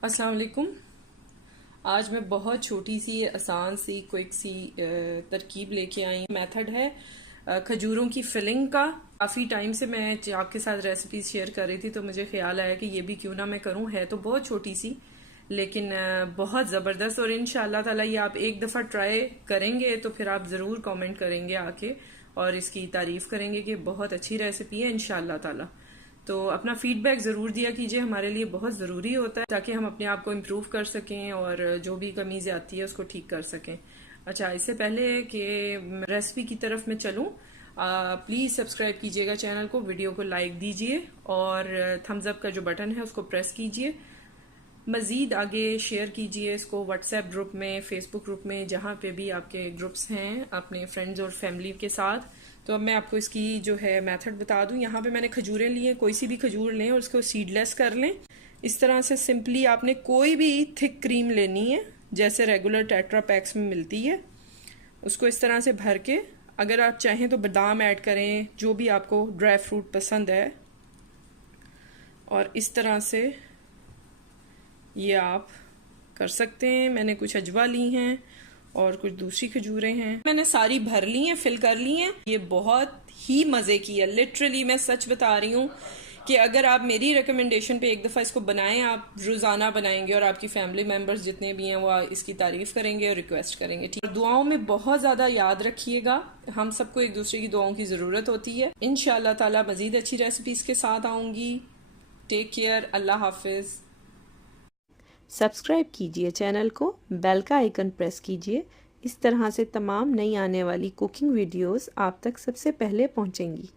अस्सलाम वालेकुम। आज मैं बहुत छोटी सी आसान सी क्विक सी तरकीब लेके आई। मेथड है खजूरों की फिलिंग का। काफ़ी टाइम से मैं आपके साथ रेसिपी शेयर कर रही थी, तो मुझे ख्याल आया कि ये भी क्यों ना मैं करूं। है तो बहुत छोटी सी, लेकिन बहुत ज़बरदस्त। और इंशाअल्लाह ताला ये आप एक दफ़ा ट्राई करेंगे तो फिर आप ज़रूर कमेंट करेंगे आके और इसकी तारीफ़ करेंगे कि बहुत अच्छी रेसिपी है इंशाअल्लाह ताला। तो अपना फीडबैक ज़रूर दिया कीजिए, हमारे लिए बहुत ज़रूरी होता है ताकि हम अपने आप को इम्प्रूव कर सकें और जो भी कमी ज़्यादती है उसको ठीक कर सकें। अच्छा, इससे पहले कि रेसिपी की तरफ मैं चलूँ, प्लीज़ सब्सक्राइब कीजिएगा चैनल को, वीडियो को लाइक दीजिए और थम्स अप का जो बटन है उसको प्रेस कीजिए। मज़ीद आगे शेयर कीजिए इसको व्हाट्सएप ग्रुप में, फेसबुक ग्रुप में, जहाँ पे भी आपके ग्रुप्स हैं, अपने फ्रेंड्स और फैमिली के साथ। तो अब मैं आपको इसकी जो है मेथड बता दूं। यहाँ पे मैंने खजूरें ली हैं, कोई सी भी खजूर लें और उसको सीडलेस कर लें। इस तरह से सिंपली आपने कोई भी थिक क्रीम लेनी है, जैसे रेगुलर टेट्रा पैक्स में मिलती है, उसको इस तरह से भर के, अगर आप चाहें तो बादाम ऐड करें, जो भी आपको ड्राई फ्रूट पसंद है, और इस तरह से ये आप कर सकते हैं। मैंने कुछ अजवा ली हैं और कुछ दूसरी खजूरें हैं, मैंने सारी भर ली हैं, फिल कर ली हैं। ये बहुत ही मज़े की है, लिटरली मैं सच बता रही हूँ कि अगर आप मेरी रिकमेंडेशन पे एक दफ़ा इसको बनाएं, आप रोज़ाना बनाएंगे और आपकी फैमिली मेम्बर्स जितने भी हैं वो इसकी तारीफ़ करेंगे और रिक्वेस्ट करेंगे। ठीक, दुआओं में बहुत ज़्यादा याद रखिएगा, हम सबको एक दूसरे की दुआओं की ज़रूरत होती है। इंशाअल्लाह ताला मज़ीद अच्छी रेसिपीज़ के साथ आऊँगी। टेक केयर, अल्लाह हाफिज़। सब्सक्राइब कीजिए चैनल को, बेल का आइकन प्रेस कीजिए। इस तरह से तमाम नई आने वाली कुकिंग वीडियोस आप तक सबसे पहले पहुंचेंगी।